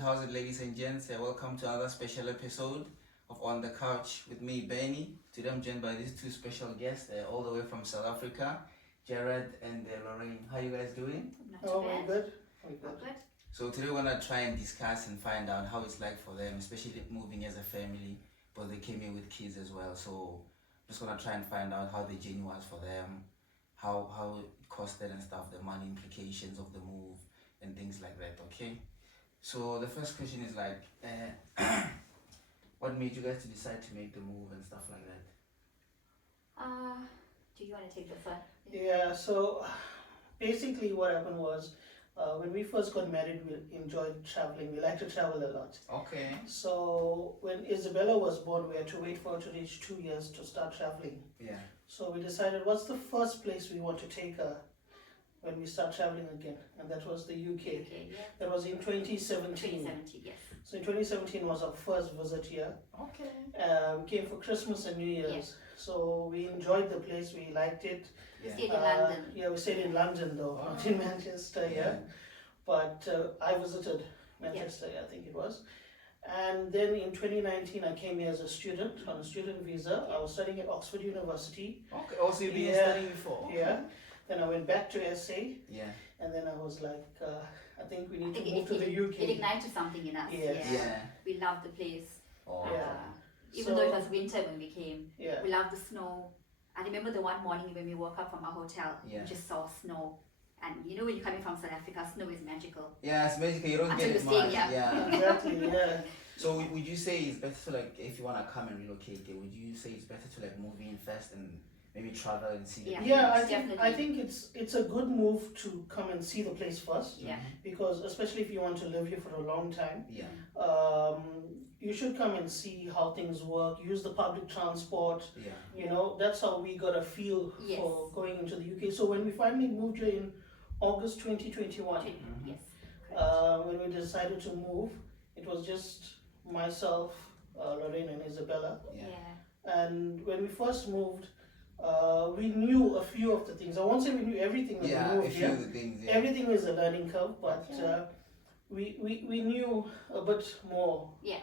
how's it, ladies and gents? Welcome to another special episode of On the Couch with me, Benny. Today I'm joined by these two special guests, all the way from South Africa, Jared and Lorraine. How you guys doing? Not too bad. We're good. Good. So today we're gonna try and discuss and find out how it's like for them, especially moving as a family, but they came here with kids as well. So I'm just gonna try and find out how the journey was for them, how it costed and stuff, the money implications of the move and things like that. Okay. So the first question is like, what made you guys to decide to make the move and stuff like that? Do you want to take the first? Yeah, so basically what happened was when we first got married, we enjoyed traveling. We like to travel a lot. Okay. So when Isabella was born, we had to wait for her to reach 2 years to start traveling. Yeah. So we decided what's the first place we want to take her when we start traveling again, and that was the UK. Okay, yeah. That was in 2017. 2017, yes. So in 2017 was our first visit here. Okay. We came for Christmas and New Year's. Yeah. So we enjoyed the place, we liked it. Yeah. Stayed in London. Yeah, we stayed in London though, not in Manchester, yeah. But I visited Manchester, I think it was. And then in 2019, I came here as a student on a student visa. I was studying at Oxford University. Okay. Also, you've been Yeah. studying before. Yeah. Then I went back to SA, Yeah. and then I was like, I think we need I think to move to the UK. it ignited something in us. Yes. Yeah. We loved the place. Oh. Yeah. Even though it was winter when we came, Yeah. we loved the snow. I remember the one morning when we woke up from our hotel, Yeah. we just saw snow. And you know when you're coming from South Africa, snow is magical. Yeah, it's basically you don't Until get it you stay much. here. Yeah. Exactly, yeah. So would you say it's better to like, if you wanna come and relocate there, would you say it's better to like move in first and maybe travel and see the Yeah. place? Yeah, I Definitely. think it's a good move to come and see the place first, Yeah. because especially if you want to live here for a long time, Yeah. you should come and see how things work. Use the public transport. Yeah. You know, that's how we got a feel Yes. for going into the UK. So when we finally moved here in August 2021, Yes. when we decided to move, it was just myself, Lorraine, and Isabella. Yeah. And when we first moved, we knew a few of the things. I won't say we knew everything when Yeah, we a moved few here. of the things. Yeah. Everything is a learning curve, but we knew a bit more Yeah.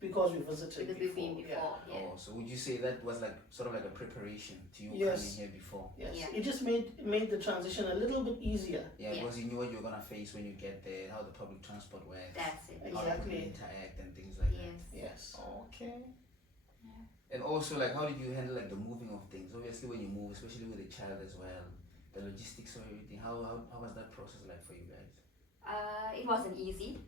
because we visited Because we've been before. Yeah. Oh, so would you say that was like sort of like a preparation to you Yes. coming here before? Yes, Yeah. it just made the transition a little bit easier. Yeah, Yeah. because you knew what you were gonna face when you get there, how the public transport works, That's it. how Exactly. people interact and things like Yes. Yes. that. Okay. Yeah. And also, like, how did you handle like the moving of things? Obviously, when you move, especially with a child as well, the logistics of everything. How was that process like for you guys? It wasn't easy.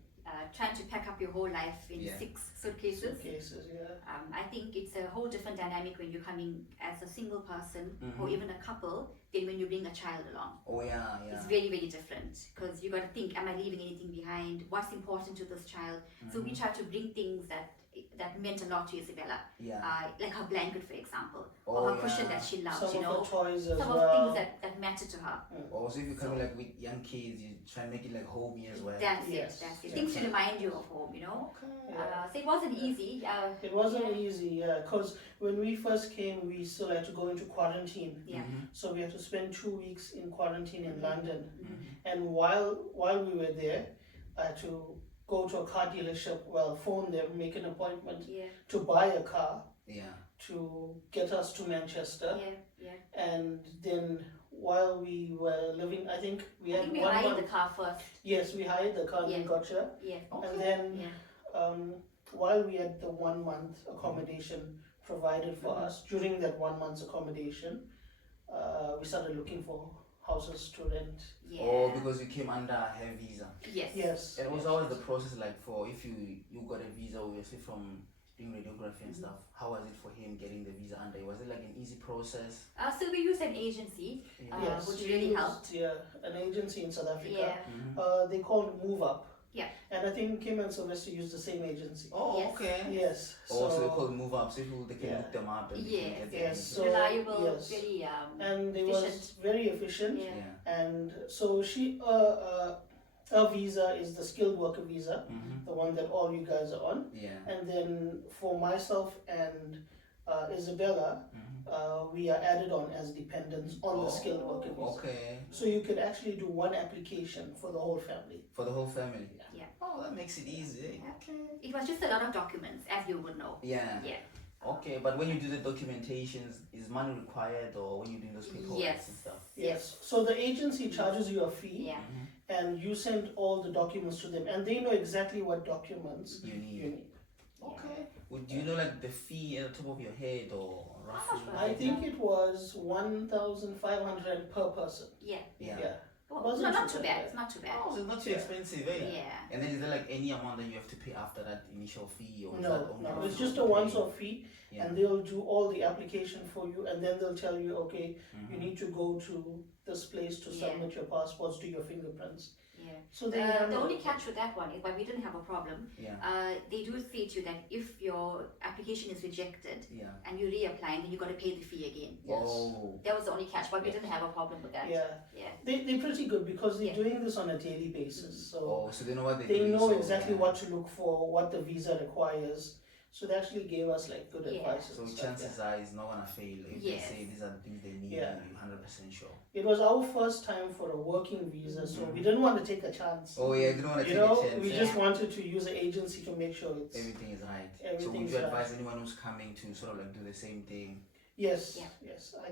Trying to pack up your whole life in Yeah. 6 suitcases. Cases, yeah. I think it's a whole different dynamic when you're coming as a single person or Mhm. even a couple than when you bring a child along. Oh yeah, yeah. It's very, very different because you got to think, am I leaving anything behind? What's important to this child? So we try to bring things that meant a lot to Isabella, Yeah. like her blanket, for example, Oh, or her cushion yeah. that she loved. Some You of know, the toys as some well. of things that matter to her. Also, if you're coming like with young kids, you try and make it like homey as well. That's Yes. it. That's it. Yeah. Things to remind you of home. You know. Okay. So it wasn't easy. It wasn't Yeah. easy, yeah, because when we first came, we still had to go into quarantine. Yeah. So we had to spend 2 weeks in quarantine in Mhm. London. Mhm. And while we were there, I had to go to a car dealership, phone them, make an appointment Yeah. to buy a car Yeah. to get us to Manchester. Yeah. And then while we were living, I think we I had think we 1 hired month. the car first. Yes, we hired the car and Yeah. we got here. Yeah. And then Yeah. while we had the 1 month accommodation provided for us, during that 1 month's accommodation, we started looking for houses to rent. Yeah. Oh, because you came under her visa. Yes. Yes. And yes, also, how was yes. the process like for if you got a visa, obviously from doing radiography and stuff? How was it for him getting the visa under? Was it like an easy process? So we used an agency, Yes, which we really used, helped. Yeah, an agency in South Africa. Yeah. They called Move Up. Yeah. And I think Kim and Sylvester used the same agency. Oh, Yes. okay. Yes. Oh, so they called Move Up, so people they can Yeah. look them up and they Yes, can get yes, the so- Reliable, yes. very and it efficient. was very efficient. Yeah. yeah. And so her visa is the skilled worker visa, Mm-hmm. the one that all you guys are on. Yeah. And then for myself and Isabella, we are added on as dependents on the skilled worker visa. Okay. So you could actually do one application for the whole family. For the whole family. Yeah. Oh, that makes it easy. Yeah. Okay. It was just a lot of documents, as you would know. Yeah. Yeah. Okay, but when you do the documentations, is money required, or when you're doing those paperwork Yes. and stuff? Yes. So the agency charges you a fee, Yeah. and you send all the documents to them, and they know exactly what documents You need. you need. Okay. Well, do you know like the fee at the top of your head, or roughly? much was I think it was 1,500 per person. Yeah. Yeah. Yeah. Well, Wasn't not too too bad, bad. It's not too bad. Oh, so it's not too expensive, eh? Yeah. And then is there like any amount that you have to pay after that initial fee, or is that No, only no, what it's you just a have to pay? once-off fee, Yeah. and they'll do all the application for you, and then they'll tell you, okay, you Mhm. need to go to this place to Yeah. submit your passports, do your fingerprints. Yeah. So they The handle only it. catch with that one is, but we didn't have a problem. Yeah. They do say to you that if your application is rejected Yeah. and you reapply, then you got to pay the fee again. Yes. Oh. That was the only catch, but we Yeah. didn't have a problem with that. Yeah, Yeah. they're pretty good because they're Yeah. doing this on a daily basis. So Oh, so they know what they know so, exactly yeah. what to look for, what the visa requires. So they actually gave us like good Yeah. advice. So and stuff, chances are it's not gonna fail. If Yes. they say these are the things they need, Yeah. you're 100% sure. It was our first time for a working visa, so we didn't want to take a chance. Oh yeah, you don't want to You take know, a chance. we yeah. just wanted to use the agency to make sure it's Everything is right. So would Everything's you right. advise anyone who's coming to sort of like do the same thing? yes, Yeah. yes. I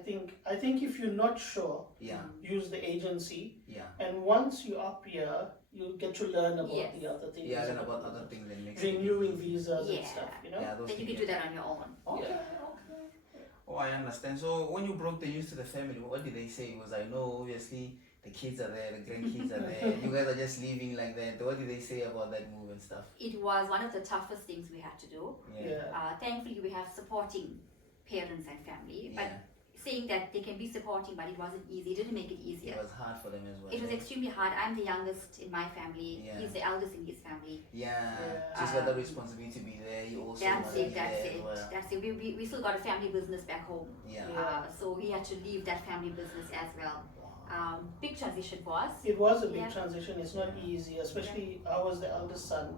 think if you're not sure, Yeah. use the agency, Yeah. and once you're up here, you get to learn about Yes. the other things. Yeah, then about other things and makes renewing it easy. visas Yeah. and stuff. You know. Yeah, those Then you things. can do that on your own. Okay, Yeah. okay. Oh, I understand. So when you broke the news to the family, what did they say? Was I know obviously the kids are there, the grandkids are there. You guys are just leaving like that. What did they say about that move and stuff? It was one of the toughest things we had to do. Yeah. Thankfully, we have supporting parents and family, but Yeah. saying that they can be supporting, but it wasn't easy. It didn't make it easier. It was hard for them as well. It was yeah. extremely hard. I'm the youngest in my family. Yeah. He's the eldest in his family. Yeah. Yeah. So he's got the responsibility to be there. He also That's must be it. That's there it. as well. That's it. We still got a family business back home. Yeah. Yeah. So we had to leave that family business as well. Wow. Big transition for us. It was a big Yeah. transition. It's not easy, especially I was the eldest son,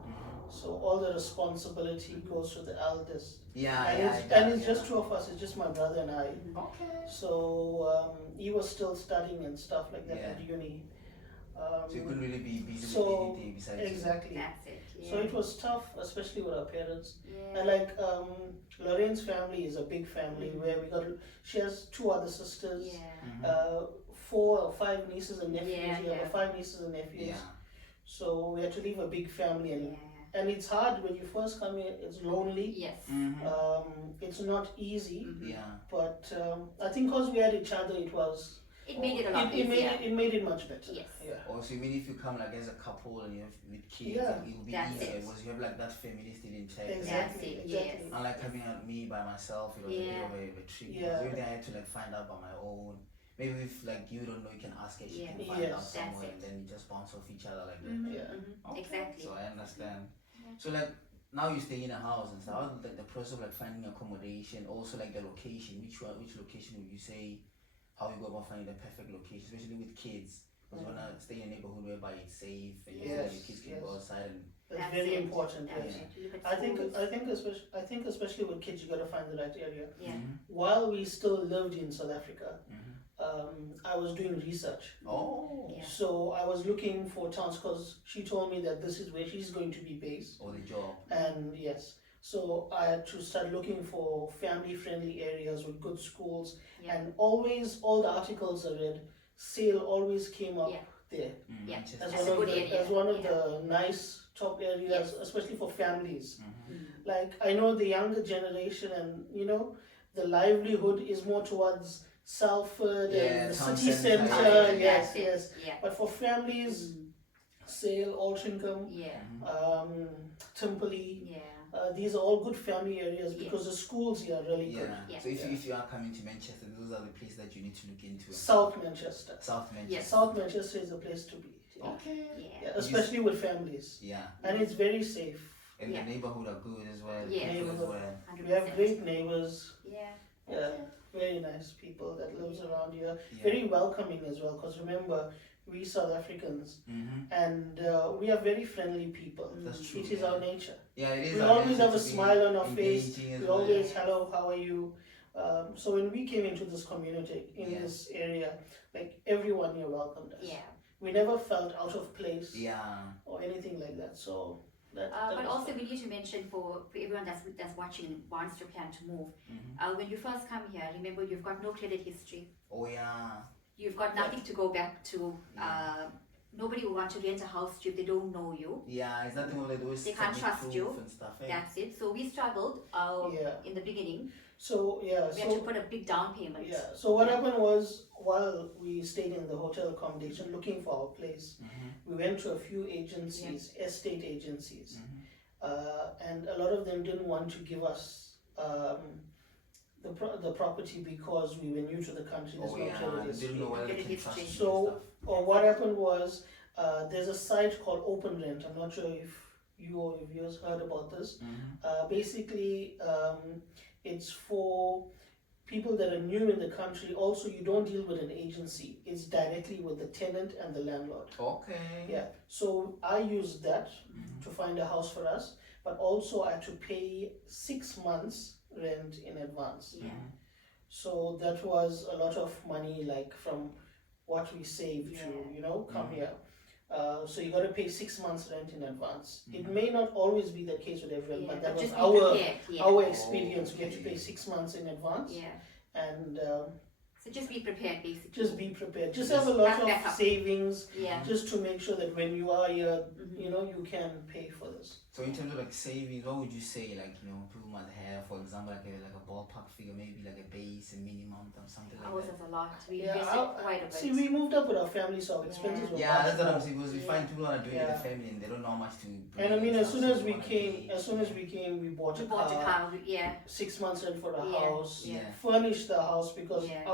so all the responsibility goes to the eldest. Yeah, And yeah. it's just two of us. It's just my brother and I. Okay. So he was still studying and stuff like that Yeah. at uni. So you couldn't really be busy so, with anything besides Exactly. That's it. Yeah. So it was tough, especially with our parents. Yeah. And like Lorraine's family is a big family where she has two other sisters, Yeah. 4 or 5 nieces and nephews. Yeah, We have yeah. 5 nieces and nephews. Yeah. So we had to leave a big family, and Yeah. it's hard when you first come here. It's lonely. Yes. It's not easy, Yeah. but I think because we had each other, it was It made it a lot it easier. made it much better. Yes. Yeah. Also, even if you come like as a couple and you have with kids, Yeah. it will be That's easier it. because you have like that family still intact. Exactly. it, Exactly. yes. Unlike coming at me by myself, it was Yeah. a bit of a trick. Yeah. Because everything I had to like find out by my own. Maybe if like you don't know, you can ask her. She Yeah. can find out Yes. somewhere, That's and then you just bounce off each other like that. Mhm, Yeah. mhm. Okay. Exactly. So I understand. Yeah. So like now you stay in a house and stuff. How's like the process of like finding accommodation? Also like the location. Which location would you say? How you go about finding the perfect location, especially with kids? Because you wanna stay in a neighborhood whereby it's safe and you feel like your Yes, kids can yes. go outside and That's That's very it. important. That's Yes. it. You look at I think schools. I think especially with kids, you gotta find the right area. Yeah. While we still lived in South Africa, Mhm. I was doing research. Oh. Yeah. So I was looking for towns because she told me that this is where she's going to be based. Or the job. And yes, so I had to start looking for family-friendly areas with good schools. Yeah. And always, all the articles I read, Sale always came up Yeah. there Yeah. Manchester. as That's one a of good the area. as one of Yeah. the nice top areas, Yes. especially for families. Mhm. Like I know the younger generation, and the livelihood is more towards Salford Yeah, and the town city centre, centre. yeah. Yes, That's it. yes. Yeah. But for families, Sale, Altrincham, Yeah. Mhm. Timperley, Yeah. these are all good family areas Yes. because the schools here are really good. Yeah. Yeah. So if, Yeah. if you are coming to Manchester, those are the places that you need to look into. South Manchester. South Manchester. Yes. South Manchester is the place to be. Okay. Yeah. Yeah, especially with families. Yeah. And it's very safe. And Yeah. the neighborhood are good as well. Yeah. People as well. 100%. We have great neighbors. Yeah. Yeah, very nice people that lives around here. Yeah. Very welcoming as well. Because remember, we South Africans, Mm-hmm. and we are very friendly people. That's true. It is our nature. Yeah, it is. We our always nature have to a be smile on our face. engaging as We well. always, hello, how are you? So when we came into this community, in Yeah. this area, like everyone here welcomed us. Yeah. We never felt out of place Yeah. or anything like that. So that But was also good. we need to mention for everyone that's watching and wants to plan to move. Mm-hmm. When you first come here, remember you've got no credit history. Oh yeah. You've got nothing to go back to. Nobody will want to rent a house to you if they don't know you. Yeah, it's nothing they do. They can't trust you. And stuff, eh? That's it. So we struggled in the beginning. So yeah, We had to put a big down payment. yeah. So what happened was, while we stayed in the hotel accommodation looking for our place, we went to a few agencies, estate agencies, and a lot of them didn't want to give us the property because we were new to the country. There's Oh no yeah, credit they history. didn't know whether they Credit can history. trust you So, and stuff. or what happened was, there's a site called Open Rent. I'm not sure if you or your viewers heard about this. Basically, it's for people that are new in the country. Also, you don't deal with an agency. It's directly with the tenant and the landlord. Okay. Yeah. So I used that to find a house for us, but also I had to pay 6 months rent in advance. Yeah. So that was a lot of money, like from what we saved to, come here. So you got to pay 6 months rent in advance. It may not always be the case with everyone, but that was just be our prepared. our experience. We had to Okay. pay 6 months in advance, Yeah. and So just be prepared, basically. just be prepared. Just Just have a lot have of backup. savings, Yeah. just to make sure that when you are here, Mhm. you can pay for this. So in terms of like savings, what would you say people might have, for example, like a ballpark figure, maybe like a base, a minimum, or something like Ours that? is a lot. We Yeah, invested quite a bit. See, we moved up with our family, so our expenses were Yeah, much that's what I'm more. saying, because we Yeah. find people are doing it with Yeah. the family and they don't know how much to bring. And I mean, as stuff, soon so as they we wanna came, pay. we bought We a bought a car. car. Yeah. 6 months rent for a Yeah. house. Yeah. Furnish the house because Yeah.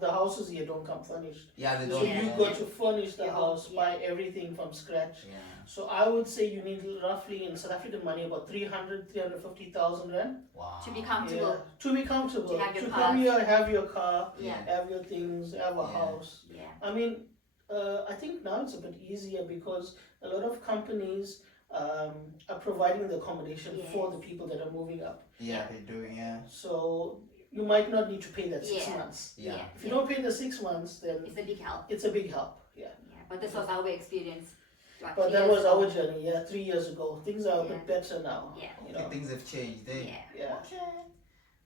the houses here don't come furnished. Yeah, they So don't. you Yeah. got to furnish the Yeah. house, Yeah. buy everything from scratch. Yeah. So I would say you need roughly in South African money about 350,000 rand. Wow. To be comfortable. Yeah, to be comfortable. To have your come cars. here, have your car, Yeah. have your things, have a Yeah. house. Yeah. I mean, I think now it's a bit easier because a lot of companies are providing the accommodation for the people that are moving up. Yeah, they're doing. Yeah. So you might not need to pay that 6 Yeah. months. Yeah. If you don't pay the 6 months, then It's a big help. it's a big help. Yeah. Yeah. But this was our experience. What, But 3 that years was ago? our journey. Yeah, 3 years ago. Things are a Yeah. bit better now. Yeah. You Okay, know. things have changed. Eh? Yeah. Yeah. Okay.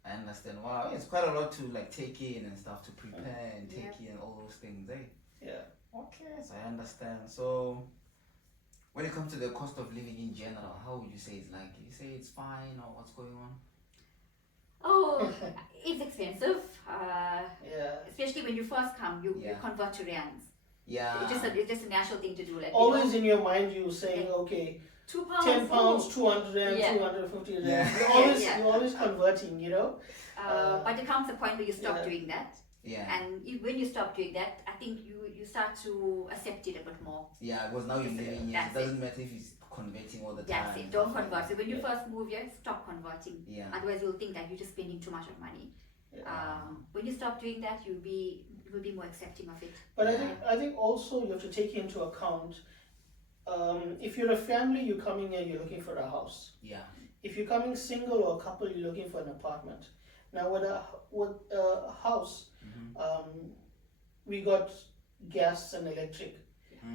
I understand. Wow, it's quite a lot to like take in and stuff, to prepare and take in all those things. Eh? Yeah. Okay, so I understand. So, when it comes to the cost of living in general, how would you say it's like? You say it's fine, or what's going on? Oh, it's expensive. Yeah. Especially when you first come, you Yeah. convert to rands. Yeah. It's just a natural thing to do. Like Always in your mind, you saying, okay, £2. 10 pounds, oh. 200 rand, Yeah. 250 rand. Yeah. You're always converting, you know. But there comes a point where you stop Yeah. doing that, Yeah. and when you stop doing that, I think you start to accept it a bit more. Yeah, because now you're living here. It That's doesn't matter if it's converting all the time. That's it. Don't stuff like convert. So that. when you Yeah. first move here, stop converting. Yeah. Otherwise, you'll think that you're just spending too much of money. When you stop doing that, you'll be more accepting of it. But Yeah. I think also you have to take into account, if you're a family, you're coming here, you're looking for a house. Yeah. If you're coming single or a couple, you're looking for an apartment. Now with a house, we got gas and electric,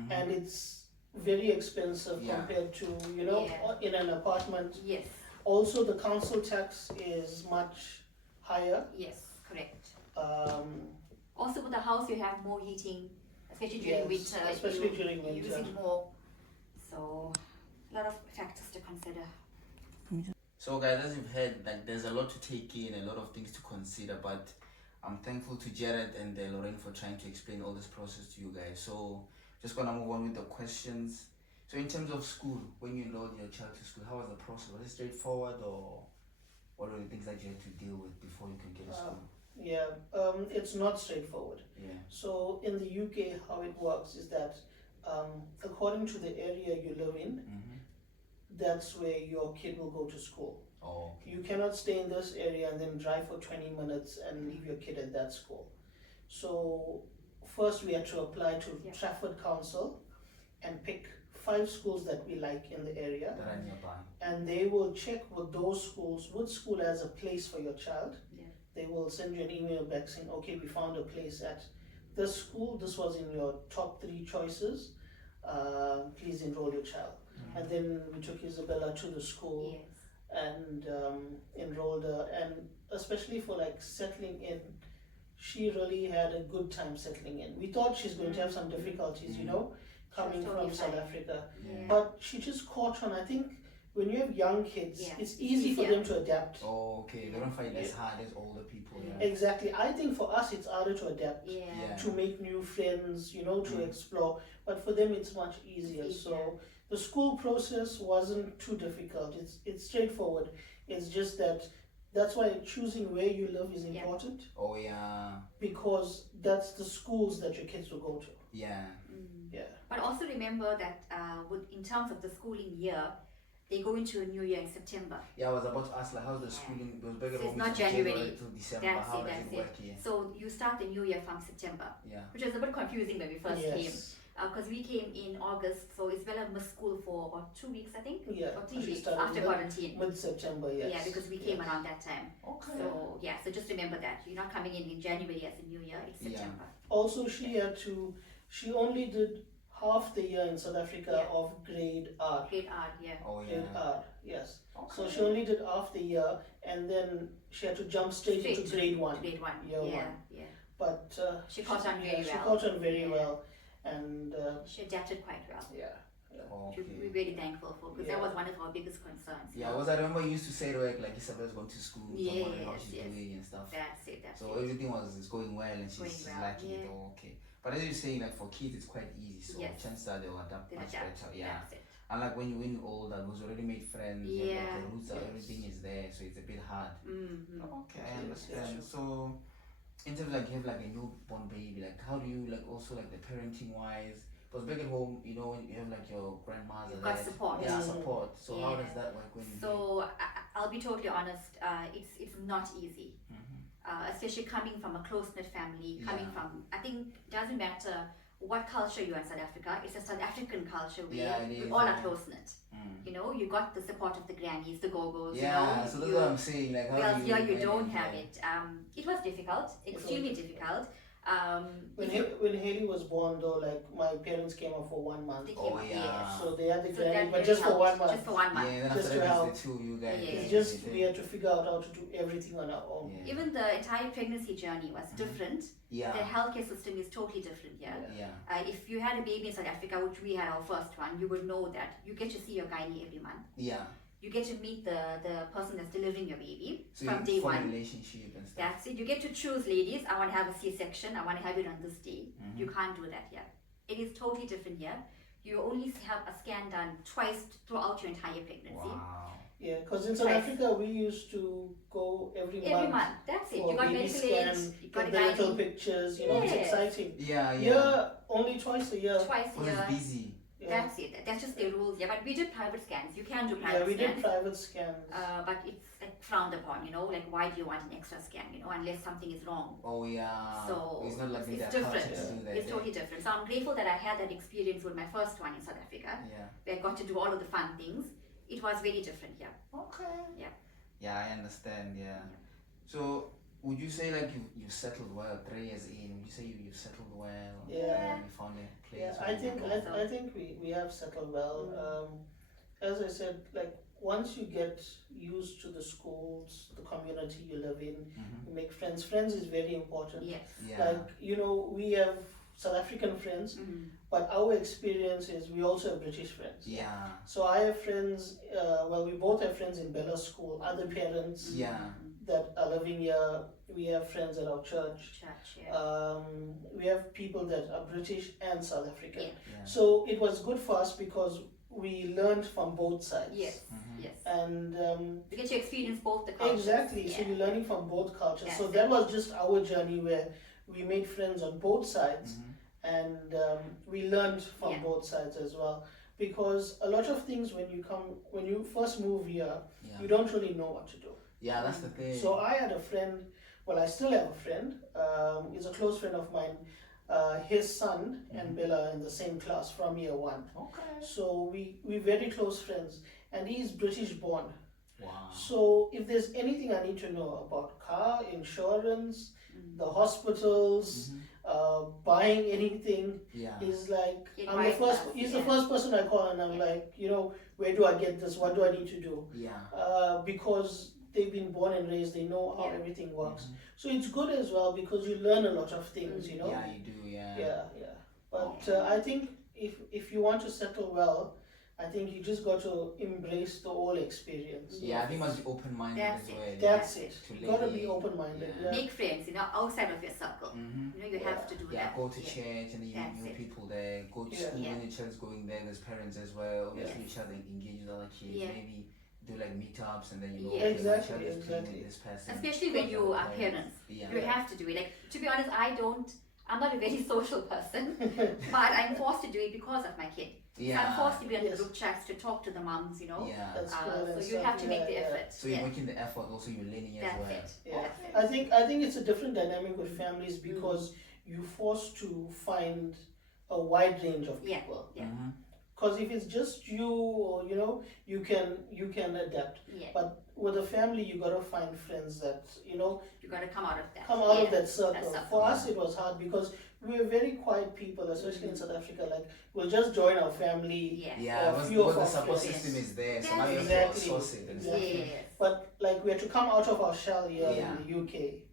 and it's very expensive Yeah. compared to Yeah. in an apartment. Yes. Also, the council tax is much higher. Yes. Correct. Um, Also, with the house, you have more heating, especially during Yes, winter. especially you during winter. use it more. So, a lot of factors to consider. So guys, as you've heard, like there's a lot to take in, a lot of things to consider, but I'm thankful to Jared and Lorraine for trying to explain all this process to you guys. So just gonna move on with the questions. So in terms of school, when you enrolled your child to school, how was the process? Was it straightforward, or what were the things that you had to deal with before you could get to school? yeah, it's not straightforward. Yeah. So in the UK, how it works is that according to the area you live in, that's where your kid will go to school. Oh, okay. You cannot stay in this area and then drive for 20 minutes and leave your kid at that school. So first we had to apply to Yeah. Trafford Council and pick 5 schools that we like in the area, That are nearby. and they will check with those schools which school has a place for your child. Yeah. They will send you an email back saying, okay, we found a place at this school, this was in your top 3 choices, please enroll your child. And then we took Isabella to the school Yes. and enrolled her, and especially for like settling in, she really had a good time settling in. We thought she's going to have some difficulties, you know, coming totally from South fine. Africa, Yeah. but she just caught on. I think when you have young kids, Yeah. it's easy for Yeah. them to adapt. Oh, okay. They don't find it as Yeah. hard as older people. Yeah. Yeah. Exactly. I think for us it's harder to adapt, Yeah. Yeah. to make new friends, you know, to Mm. explore. But for them it's much easier. It's easier. So the school process wasn't too difficult. It's straightforward. It's just that that's why choosing where you live is Yeah. important, Oh yeah. because that's the schools that your kids will go to. Yeah. Yeah. But also remember that in terms of the schooling year, they go into a new year in September. Yeah, I was about to ask like how's the Yeah. schooling it was bigger So it's from not January. to December. That's How it, does that's it work here? So you start the new year from September, Yeah. which was a bit confusing when we first came. Yes. Because we came in August, so Isabella missed school for about 2 weeks, I think, Yeah. or 3 She weeks started after quarantine. mid-September, yes. Yeah, because we came around that time. Okay. So yeah, so just remember that you're not coming in January as a new year; it's Yeah. September. Also, she only did half the year in South Africa Yeah. of grade R. Grade R, yeah. Oh Grade yeah. R, yes. Okay. So she only did half the year, and then she had to jump straight into Straight grade 1. Grade 1, Year yeah, one. yeah. But She caught on very she well. caught on very Yeah. well, and She adapted quite well. yeah. Which Okay. we're really thankful for, because that Yeah. was one of our biggest concerns. Yeah, I remember you used to say to her like Isabella's going to school, don't worry how Yes, she's yes. doing and stuff. That's it, that's So it. everything is going well and Going she's well, liking it. yeah. Oh, okay. But as you're saying, like for kids, it's quite easy. So Yes. chances are they'll adapt Then much adapt, better. Yeah. that's it. And like when you're older, those already made friends. You have, like, Yeah. the roots, Yes. everything is there, so it's a bit hard. Mm-hmm. Okay, I Yes, understand. yes. So, in terms of like you have like a newborn baby, like how do you like also like the parenting wise? Because back at home, you know, when you have like your grandmas You've and got that, support. Yeah, Mm. support. So how Yeah. does that work when you? So I'll be totally honest, it's not easy. Mhm. Especially coming from a close-knit family, coming Yeah. from, I think it doesn't matter what culture you're in South Africa, it's a South African culture where Yeah, it we is, all yeah. are close-knit. Mm. You know, you got the support of the grannies, the go-go's, Yeah, you know. so that's you, what I'm saying. Like how whereas do you? here you manage don't that? have it. It was difficult, extremely difficult. When, if you- when Haley was born, though, like my parents came up for 1 month, they came Oh, up, yeah. yes. so they had the So granny, that but really just for helped, 1 month. Just for 1 month. Yeah, then Just after to that help. it's the 2 you guys. Yeah. It's just we had to figure out how to do everything on our own. Yeah. Even the entire pregnancy journey was Mhm. different. Yeah. The healthcare system is totally different here. Yeah. If you had a baby in South Africa, which we had our first one, you would know that you get to see your gynae every month. Yeah. You get to meet the person that's delivering your baby So from you day form a one. relationship and stuff. That's it. You get to choose, ladies. I want to have a C-section. I want to have it on this day. Mhm. You can't do that here. It is totally different here. You only have a scan done twice throughout your entire pregnancy. Wow. Yeah, because in South Right. Africa we used to go every Every month. That's it. for You got baby medical scan, aid. You got get the little gynae pictures, you know, it's Yes. exciting. Yeah, yeah. Yeah, only twice a year. twice a Because it's year. busy. Yeah, That's it. That's just the rules. Yeah, but we did private scans. You can do yeah, private we scans. did private scans. But it's like frowned upon, you know, like why do you want an extra scan, you know, unless something is wrong. Oh yeah. So it's not like in it's their culture different. to do that. It's totally different. So I'm grateful that I had that experience with my first one in South Africa, Yeah. where I got to do all of the fun things. It was very different here. Okay. Yeah. Yeah, I understand. Yeah. So, would you say like you settled well 3 years in? Would you say you've settled well? Yeah. You found a place. Yeah, where I you think can go? I think we have settled well. As I said, like once you get used to the schools, the community you live in, Mhm. you make friends. Friends is very important. Yes. Yeah. Like you know, we have South African friends, Mm. but our experience is we also have British friends. Yeah. So I have friends. Well, we both have friends in Bella School. Other parents Yeah. that are living here. We have friends at our church. Church, yeah. We have people that are British and South African. Yeah. Yeah. So it was good for us because we learned from both sides. Yes, Mhm. yes. And You get to experience both the cultures. exactly, so Yeah. you're learning from both cultures. So That's that it. was just our journey where we made friends on both sides, Mhm. and we learned from Yeah. both sides as well. Because a lot of things when you first move here, Yeah. you don't really know what to do. Yeah, that's the thing. So I had a friend. Well, I still have a friend. He's a close friend of mine. his son and Bella are in the same class from year one. Okay. So we're very close friends, and he's British born. Wow. So if there's anything I need to know about car insurance, the hospitals, buying anything, Yeah. he's like Get I'm the right first. first, He's yeah. the first person I call, and I'm like, where do I get this? What do I need to do? Yeah. Because they've been born and raised, they know how Yeah. everything works. So it's good as well because you learn a lot of things, you know. Yeah, you do. Yeah. Yeah. But I think if you want to settle well, I think you just got to embrace the whole experience. Yeah, I think you must be open-minded That's as it. well. That's yeah. it. To You gotta really- be open-minded. yeah. Yeah. Make friends, outside of your circle. You have to do Yeah, that. go to church and then you That's meet new it. people there. Go to Yeah. school Yeah. when your child's going there. There's parents as well. Obviously, Yes. each other engage with other kids. Yeah. Maybe do like meetups and then you know, Yeah. okay, my Exactly, child is playing exactly. with this person. Especially when you are parents. Yeah. You have to do it. Like, to be honest, I'm not a very social person, but I'm forced to do it because of my kid. Yeah. So I'm forced to be on Yes. group chats to talk to the moms, Yeah. That's cool So and you stuff. have to make the Yeah. effort. So you're making the effort, also you're learning as That's well. it. Yeah. That's it. I think it's a different dynamic with families because you're forced to find a wide range of Yeah. people. Yeah. Because if it's just you, or you can adapt. Yeah. But with a family, you gotta find friends that You got to come out of that. come out Yeah. of that circle. circle. For us, it was hard because we were very quiet people, especially in South Africa. Like we'll just join our family. Yeah. Yeah, Or because few of the our support friends. system is there, so Yeah. now you have Exactly. to outsource it. And Exactly. Yes. But like we had to come out of our shell here Yeah. in the UK,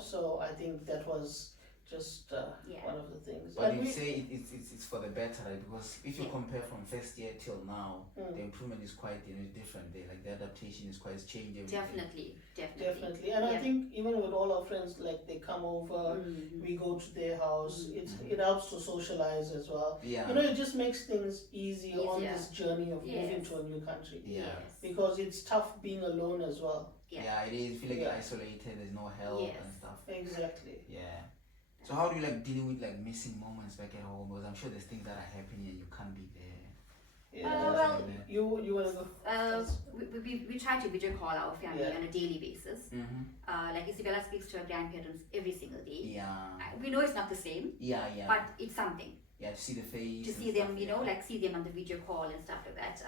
so I think that was just Yeah. one of the things. But And you we- say it's for the better, right? Because if you Yeah. compare from first year till now, Mm. the improvement is quite different there. Like the adaptation is quite changed. Everything. Definitely. And I Yeah. think even with all our friends, like they come over, we go to their house. It helps to socialize as well. Yeah. It just makes things easier on Easier. this journey of moving Yes. to a new country. Yeah. Yes. Because it's tough being alone as well. Yeah, it is. You feel like Yeah. you're isolated. There's no help Yes. and stuff. Exactly. Yeah. So how do you deal with missing moments back at home? Because I'm sure there's things that are happening and you can't be there. Yeah. well, you wanna go? We try to video call our family Yeah. on a daily basis. Like Isabella speaks to her grandparents every single day. Yeah. We know it's not the same, Yeah. but it's something Yeah, to see the face. to and see them, stuff, yeah. see them on the video call and stuff like that.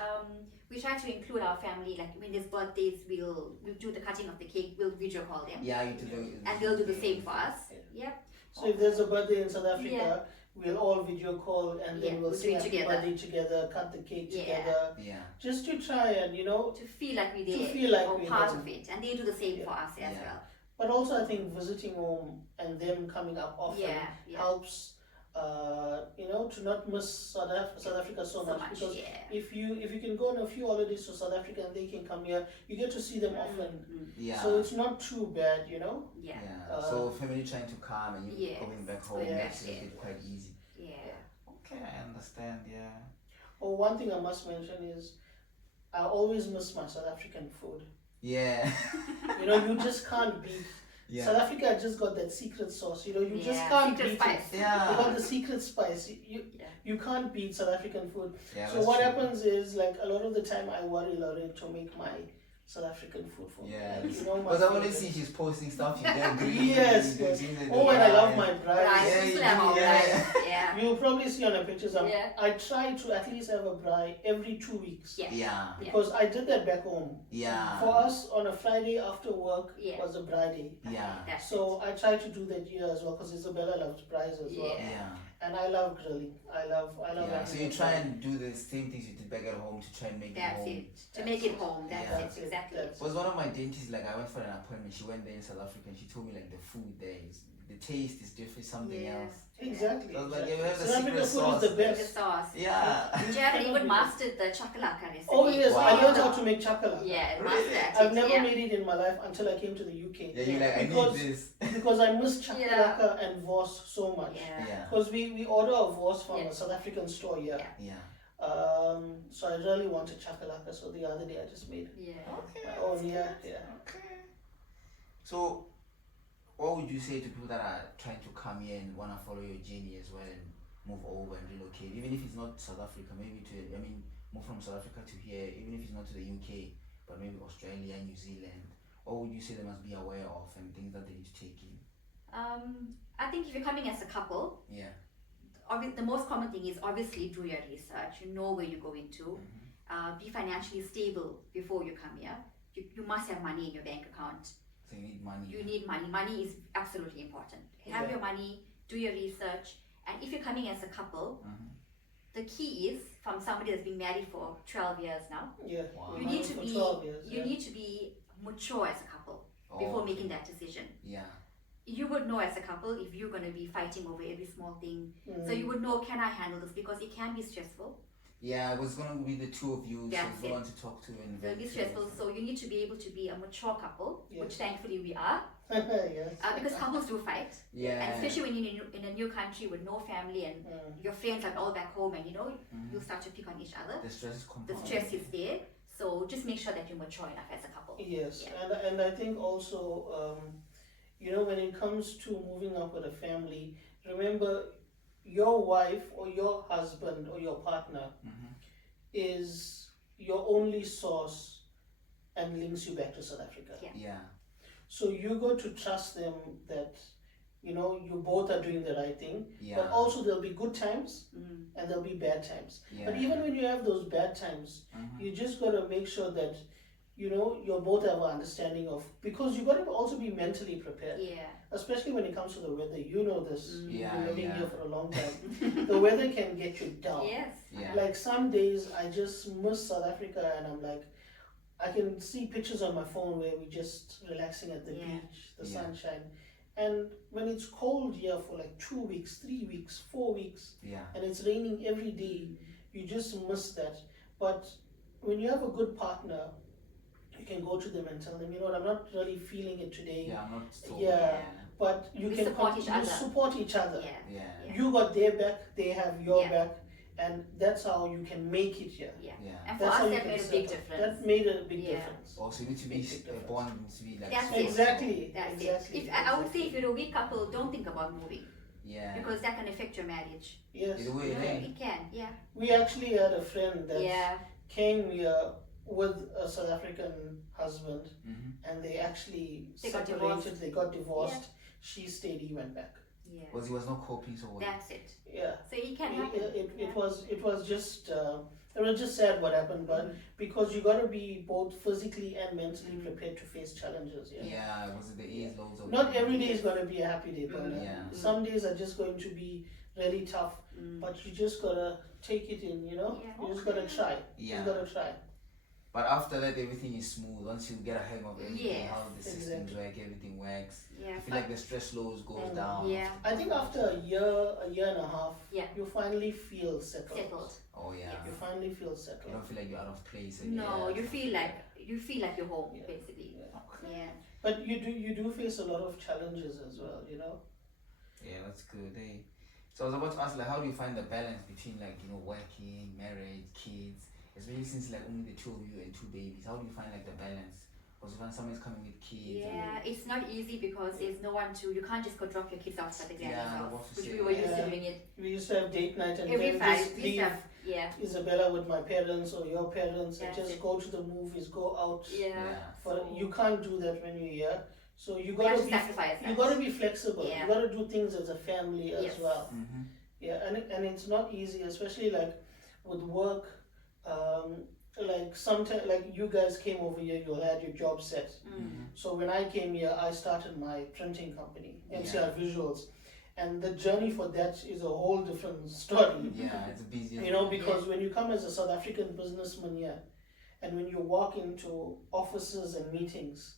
We try to include our family, like when there's birthdays, we'll do the cutting of the cake, we'll video call them, Yeah, you do the. and they'll do the same for us. Yeah. Yep. So if there's a birthday in South Africa, we'll all video call and then Yeah, we'll we'll sing do it happy together. birthday together, cut the cake Yeah. together, Yeah. just to try and To feel like we're there, feel like or we're part home. of it, and they do the same Yeah. for us as Yeah. well. But also, I think visiting home and them coming up often Yeah. helps. To not miss South Africa so much because yeah. if you can go on a few holidays to South Africa and they can come here, you get to see them often. Yeah. So it's not too bad, Yeah. Yeah. So family trying to come and you Yes. coming back home Yeah. makes it quite easy. Yeah. Okay, I understand. Yeah. Oh, one thing I must mention is I always miss my South African food. Yeah. You just can't beat. Yeah. South Africa just got that secret sauce. You just Yeah, can't secret beat spice. it. They Yeah. got the secret spice. You Yeah. you can't beat South African food. Yeah, So that's what true. happens is like a lot of the time I worry Lorraine to make my South African food for me. Yeah. Like, my Because I only favorite. see she's posting stuff. She's there green. Yes, yes. Oh, and I love my Right, braai. Yeah, you you still have do, all yeah. right. Yeah. You'll probably see on the pictures. Yeah. I try to at least have a braai every 2 weeks. Yeah. Yeah. Because I did that back home. Yeah. For us, on a Friday after work Yeah. was a braai day. Yeah. That's So I try to do that here as well because Isabella loves braais as well. Yeah. Yeah. And I love grilling. I love Yeah. having So you a try grill. and do the same things you did back at home to try and make That's it home. it. To make it home. That's Yeah. it. Exactly. That's Was one of my dentists I went for an appointment. She went there in South Africa and she told me the food there is the taste is different, something Yes. else. Exactly. So I was like, exactly. you have the South African secret food is the sauce. The best. sauce. Yeah. Jared even mastered the chakalaka recipe. Oh yes, I Wow. learned how to make chakala. Yeah, Really? master at I've it, never yeah. made it in my life until I came to the UK. Yeah, you're like, I Because- need this. Because I miss chakalaka and vos so much. Yeah. Yeah. Because we order a vos from Yeah. a South African store here. Yeah. Yeah. So I really wanted chakalaka. So the other day I just made Yeah. Okay. my own. Yeah. Okay. So, what would you say to people that are trying to come here and want to follow your journey as well and move over and relocate, even if it's not South Africa, maybe move from South Africa to here, even if it's not to the UK, but maybe Australia, New Zealand? What would you say they must be aware of and things that they need to take in? I think if you're coming as a couple, Yeah. the most common thing is obviously do your research. You know where you're going to. Be financially stable before you come here. You must have money in your bank account. So you need money. You need money. Money is absolutely important. Have Yeah. your money, do your research, and if you're coming as a couple, the key is from somebody that's been married for 12 years now. Yeah. Wow. You need to For be 12 years, you yeah. need to be mature as a couple before okay. making that decision. Yeah. You would know as a couple if you're going to be fighting over every small thing. So Mm. you would know, can I handle this? Because it can be stressful. Yeah, it was gonna be the two of you, That's so it. no one to talk to and So it'll be stressful. So you need to be able to be a mature couple, Yeah. which thankfully we are, Yes. because couples do fight. Yeah. And especially when you're in a new country with no family and your friends are all back home, and you'll start to pick on each other. The stress is The compounded. stress is there. So just make sure that you're mature enough as a couple. Yes, Yeah. and I think also, when it comes to moving up with a family, remember your wife or your husband or your partner is your only source and links you back to South Africa. Yeah. Yeah. So you got to trust them that you both are doing the right thing. Yeah. But also there'll be good times Mm. and there'll be bad times. Yeah. But even when you have those bad times, you just gotta make sure that you both have an understanding of, because you gotta also be mentally prepared, Yeah. especially when it comes to the weather. You know this. You've Yeah, been living yeah. here for a long time. The weather can get you down. Yes. Yeah. Like some days I just miss South Africa, and I'm like, I can see pictures on my phone where we're just relaxing at the Yeah. beach, the Yeah. sunshine. And when it's cold here for like 2 weeks, 3 weeks, 4 weeks, Yeah. and it's raining every day, you just miss that. But when you have a good partner, you can go to them and tell them, I'm not really feeling it today. Yeah, I'm not so Yeah. But you We can support each you other. support each other. Yeah. Yeah. Yeah. You got their back, they have your Yeah. back, and that's how you can make it here. Yeah. Yeah. And for That's us, how you that can made a set big up. difference. That made a big Yeah. difference. Also, you need to be Big difference. bond needs to be like That's so it. Exactly. That's exactly. it. I would say if you're a weak couple, don't think about moving Yeah. because that can affect your marriage. Yes. Either way, Yeah, eh? it can. Yeah. We actually had a friend that Yeah. came here with a South African husband, Mhm. and they actually They got separated. divorced. They got divorced. She stayed. He went back. Yeah. Was he was not coping so well. That's it. Yeah. So it can It, happen. it, Yeah. it was just sad what happened, but because you got to be both physically and mentally prepared to face challenges. Yeah. Yeah, was it the A's loads of Not every day is going to be a happy day, but Yeah. some days are just going to be really tough. But you just gotta take it in, Yeah. You just gotta try. Yeah. You gotta try. But after that, everything is smooth. Once you get a hang of everything, Yes. how the systems Exactly. work, everything works. Yeah. I feel like the stress lows goes down. Yeah. I think after a year and a half, Yeah. you finally feel settled. Settled. Oh yeah. You finally feel You settled. don't feel like you're out of place. No, yeah. you feel like you're home, Yeah. basically. Yeah. Yeah. But you do face a lot of challenges as well, Yeah, that's good. Eh? So I was about to ask, like, how do you find the balance between, like, working, marriage, kids, especially since like only the two of you and two babies? How do you find like the balance? Because when someone's coming with kids, Yeah, it's not easy because there's no one to. You can't just go drop your kids off at the granny's Yeah, house, what to which say. we were used to Yeah. doing it We used to have date night and every then Friday. just We used leave to have, yeah, Isabella with my parents or your parents and That's just it. go to the movies, go out. yeah. But you can't do that when you're here. So you We have gotta to be sacrifice you that. gotta be flexible. Yeah. You gotta do things as a family as Yes. well. Mm-hmm. Yeah, and it's not easy, especially like with work. Like sometimes, like you guys came over here, you had your job set. So when I came here, I started my printing company, MCR Visuals, and the journey for that is a whole different story. Yeah, it's a busy. Because when you come as a South African businessman here, and when you walk into offices and meetings,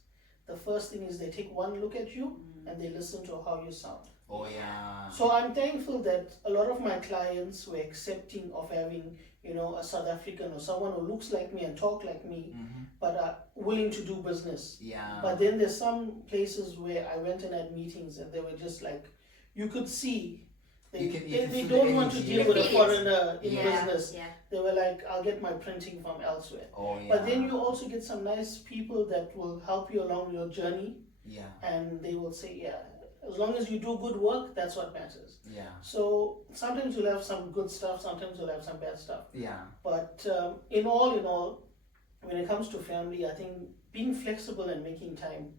the first thing is they take one look at you and they listen to how you sound. Oh yeah. So I'm thankful that a lot of my clients were accepting of having, a South African or someone who looks like me and talk like me, but are willing to do business. Yeah. But then there's some places where I went and had meetings and they were just like, you could see they, You can they feel don't the want to energy, deal yeah. with a Feel it. foreigner in Yeah, business. yeah. They were like, I'll get my printing from elsewhere. Oh yeah. But then you also get some nice people that will help you along your journey, Yeah. and they will say, yeah, as long as you do good work, that's what matters. Yeah. So sometimes you'll have some good stuff, sometimes you'll have some bad stuff. Yeah. But in all, when it comes to family, I think being flexible and making time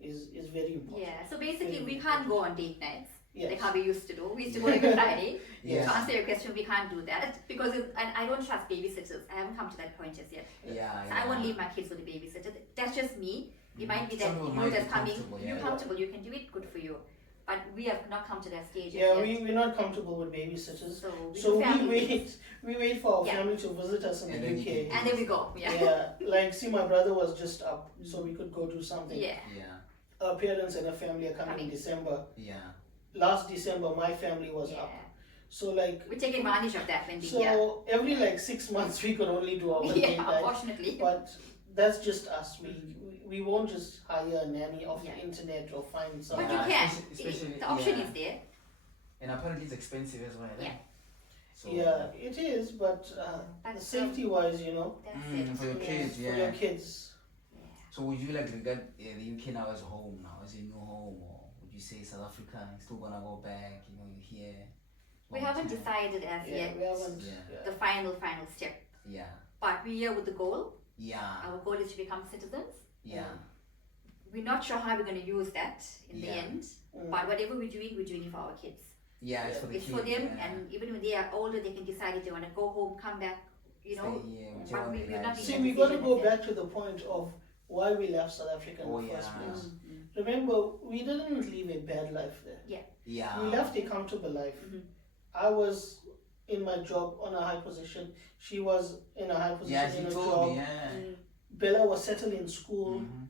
is very important. Yeah, so basically Very we can't go on date nights Yes. like how we used to do. We used to go every Friday. Yes. To answer your question, we can't do that because and I don't trust babysitters. I haven't come to that point just yet. Yeah, So I won't leave my kids with a babysitter. That's just me. It might be that Some people you might that's be coming, comfortable, you're yeah. comfortable, you can do it, good for you. But we have not come to that stage Yeah, yet. we're not comfortable with babysitters. So we So do family things. we wait for our Yeah. family to visit us in And the then you UK. can- And then we go. Yeah. Yeah, like see, my brother was just up, so we could go do something. Yeah. Yeah, Our parents and our family are coming in Coming. December. yeah. Last December, my family was Yeah. up. So like, We take advantage of that when we so every like 6 months we could only do our yeah, date night. unfortunately. But that's just us. We won't just hire a nanny off Yeah. the internet or find But someone. you Yeah, can. especially- The option yeah. is there. And apparently it's expensive as well. Yeah. So, Yeah, it is, but But, the safety wise, you know, That's for your it. kids, for yeah. your kids. Yeah. So would you like regard the UK now as home now, as a new home, or would you say South Africa is still gonna go back? You know, you're here. We long haven't term? decided as Yeah, yet we haven't. Yeah. Yeah. the final step. Yeah, But we're here with the goal. yeah, Our goal is to become citizens. yeah, We're not sure how we're going to use that in the Yeah. end. Mm. But whatever we're doing it for our kids. yeah. It's for the It's kids. for them, yeah. and even when they are older, they can decide if they want to go home, come back. You know. Stay here, but whichever we- they we're not like. being See, Yeah. we got to decision go as back to the point of why we left South Africa in Oh, the first yeah. place. Mm-hmm. Remember, we didn't live a bad life there. Yeah. We left a comfortable life. Mhm. I was in my job on a high position. She was in a high position Yeah, she in a told job. me. Yeah. Mm. Bella was settled in school. Mhm.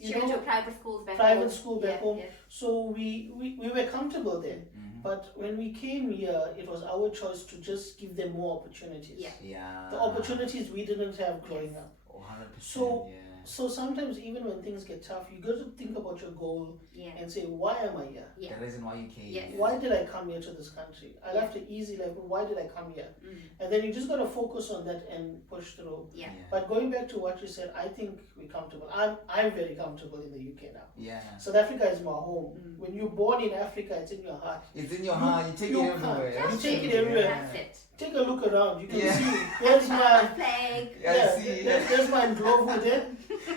She You went know, to private schools back private home. school back Yeah, home. yeah. So we were comfortable there. Mhm. But when we came here, it was our choice to just give them more opportunities. Yeah. Yeah. The opportunities we didn't have growing Yes. up. Oh, 100%. So- yeah. So sometimes even when things get tough, you got to think about your goal Yeah. and say, why am I here? Yeah. The reason why you came. Yes. Why did I come here to this country? I left an easy life, but why did I come here? Mm. And then you just got to focus on that and push through. Yeah. But going back to what you said, I think we're comfortable. I'm very comfortable in the UK now. Yeah. South Africa is my home. Mm. When you're born in Africa, it's in your heart. It's in your heart. You take you it everywhere. can't. That's You take true, it everywhere. yeah. That's it. Take a look around. You can Yeah. see. There's my Flag. Yeah, I see. there's my Ndlovu there.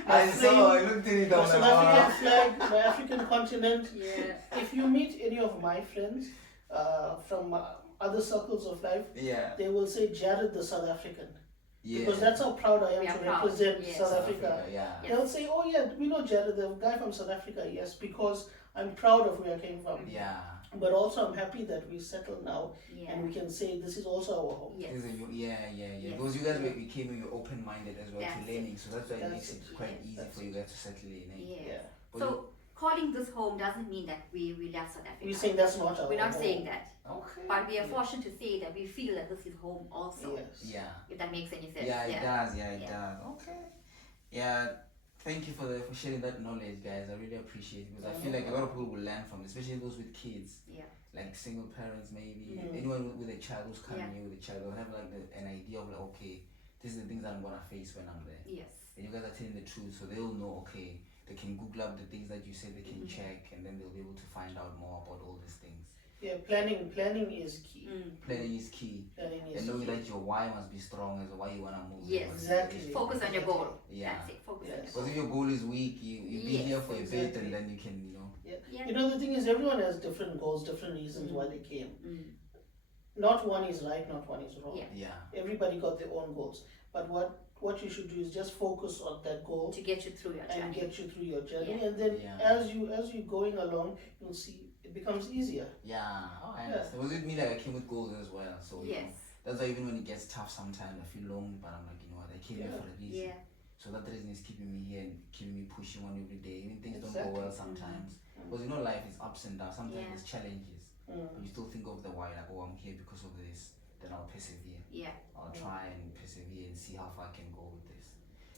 I My saw. I flame, looked at it. my I was South like, African "Ah." flag, my African continent. Yeah. If you meet any of my friends from other circles of life, Yeah. they will say Jared the South African. Yeah. Because that's how proud I am We are to proud. represent Yes. South Africa. Yeah. Yeah. They'll say, oh yeah, we know Jared, the guy from South Africa. Yes, because I'm proud of where I came from. Yeah. But also I'm happy that we settled now Yeah. and we can say this is also our home. Yes. This is yeah. Yes. Because you guys we came here open-minded as well That's to learning, so that's why it That's makes it it. quite Yes. easy That's for you guys to settle in. Eh? Yeah. Yeah. But So calling this home doesn't mean that we left South Africa. We're saying that's not our We're not home. saying that. okay. But we are Yeah. fortunate to say that we feel that this is home also. Yes. Yeah. If that makes any sense. Yeah, it does. Yeah, it Yeah. does. Okay. Yeah. Thank you for sharing that knowledge, guys. I really appreciate it because I feel like a lot of people will learn from it, especially those with kids. Yeah. Like single parents, maybe Mm. anyone with a child who's coming Yeah. here with a child, they'll have like an idea of like, okay, this is the things I'm gonna face when I'm there. Yes. And you guys are telling the truth, so they'll know. Okay, they can Google up the things that you said. They can Mhm. check, and then they'll be able to find out more about all these things. Yeah, planning is key. Mm. Planning is key, Planning is and knowing key. that your why must be strong as to why you wanna move. Yes. Exactly. Focus on your goal. Yeah. That's it. Focus on Yes. your Because goal. if your goal is weak, you be Yes, here for a bit, exactly. and then you can, Yeah. You know, the thing is, everyone has different goals, different reasons why they came. Mm. Not one is right, not one is wrong. Yeah. yeah. Everybody got their own goals. But what you should do is just focus on that goal To get you through your and journey. get you through your journey. Yeah. And then Yeah. as you going along, you'll see it becomes easier. Yeah, oh, I Yeah. understand. It was with me like I came with goals as well, so you know, Yes. that's why even when it gets tough sometimes I feel lonely, but I'm like, you know what, I came here Yeah. for a reason. Yeah. So that reason is keeping me here and keeping me pushing on every day. Even things don't Exactly. go well sometimes. Because you know life is ups and downs, sometimes Yeah. there's challenges. But you still think of the why, like, oh, I'm here because of this, then I'll persevere. Yeah. I'll try and persevere and see how far I can go with this.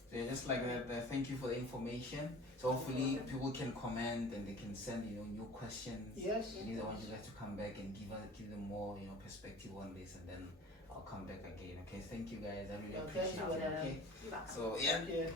So yeah, just like that, thank you for the information. So hopefully people can comment and they can send new questions. Yes. Maybe I want you guys to come back and give them more perspective on this, and then I'll come back again. Okay, thank you guys. I really Yeah, thank appreciate you, it. Banana. Okay, You're welcome. so yeah, Thank you.